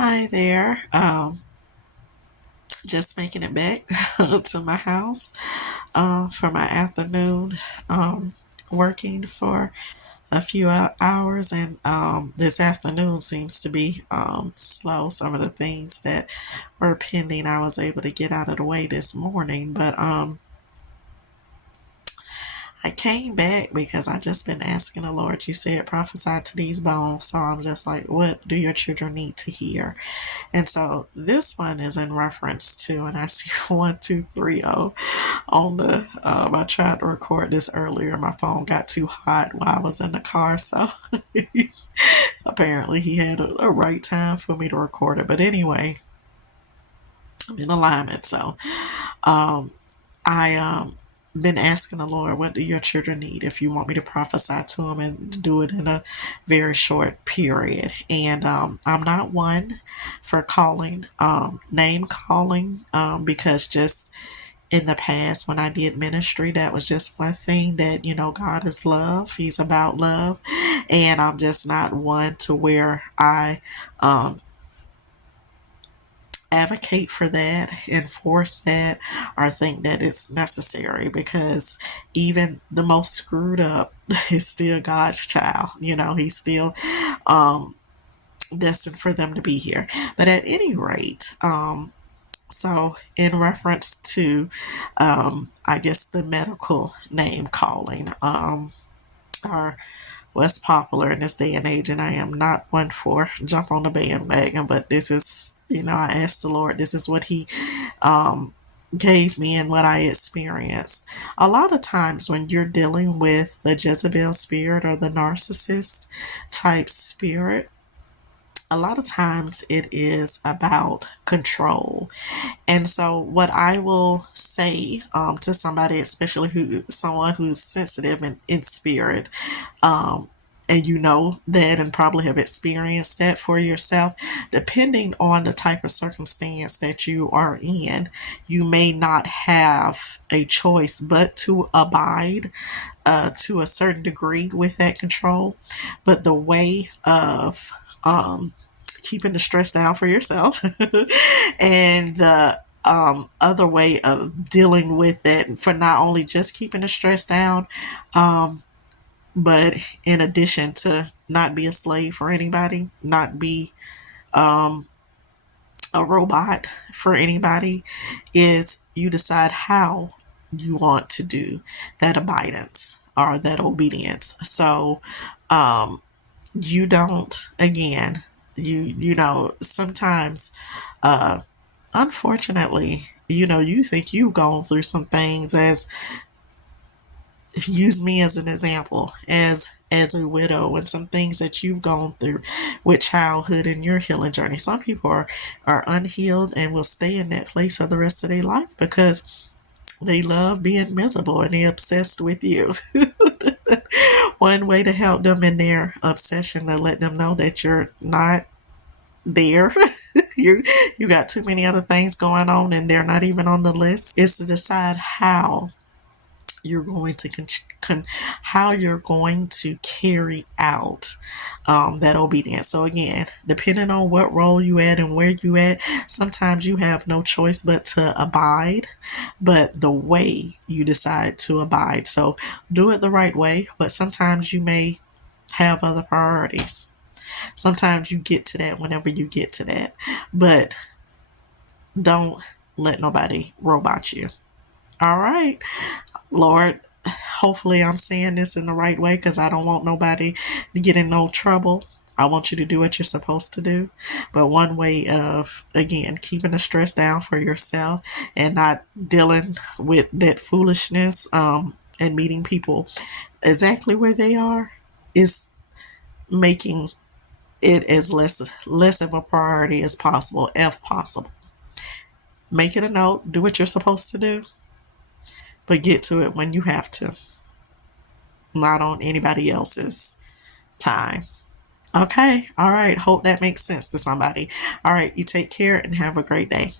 Hi there. Just making it back to my house for my afternoon working for a few hours, and this afternoon seems to be slow. Some of the things that were pending, I was able to get out of the way this morning, but I came back because I just been asking the Lord. You said prophesy to these bones, so I'm just like, what do your children need to hear? And so this one is in reference to, and I see 1230 on the. I tried to record this earlier. My phone got too hot while I was in the car, so apparently he had a right time for me to record it. But anyway, I'm in alignment, so I been asking the Lord, what do your children need? If you want me to prophesy to them and do it in a very short period, and I'm not one for calling, name calling, because just in the past when I did ministry, that was just one thing that God is love. He's about love, and I'm just not one to where I um, advocate for that, enforce that, or think that it's necessary, because even the most screwed up is still God's child. He's still um, destined for them to be here. But at any rate, so in reference to, I guess, the medical name calling, or what's popular in this day and age, and I am not one for jump on the bandwagon, but this is, I asked the Lord, this is what He um, gave me and what I experienced. A lot of times when you're dealing with the Jezebel spirit or the narcissist type spirit, a lot of times it is about control. And so, what I will say to somebody, especially someone who's sensitive and in spirit, um, and you know that and probably have experienced that for yourself, depending on the type of circumstance that you are in, you may not have a choice but to abide to a certain degree with that control. But the way of keeping the stress down for yourself and the other way of dealing with it, for not only just keeping the stress down, um, but in addition to not be a slave for anybody, not be um, a robot for anybody, is you decide how you want to do that abidance or that obedience. So you don't, again, sometimes uh unfortunately, you think you've gone through some things, as if you use me as an example, as a widow, and some things that you've gone through with childhood and your healing journey. Some people are unhealed and will stay in that place for the rest of their life because they love being miserable and they're obsessed with you. One way to help them in their obsession, to let them know that you're not there. You got too many other things going on and they're not even on the list, is to decide how you're going to how you're going to carry out that obedience. So again, depending on what role you at and where you at, sometimes you have no choice but to abide, but the way you decide to abide. So do it the right way, but sometimes you may have other priorities. Sometimes you get to that whenever you get to that, but don't let nobody robot you. All right, Lord, hopefully I'm saying this in the right way, because I don't want nobody to get in no trouble. I want you to do what you're supposed to do. But one way of, again, keeping the stress down for yourself and not dealing with that foolishness, and meeting people exactly where they are, is making it as less of a priority as possible, if possible. Make it a note, do what you're supposed to do, but get to it when you have to, not on anybody else's time. Okay, all right. Hope that makes sense to somebody. All right, you take care and have a great day.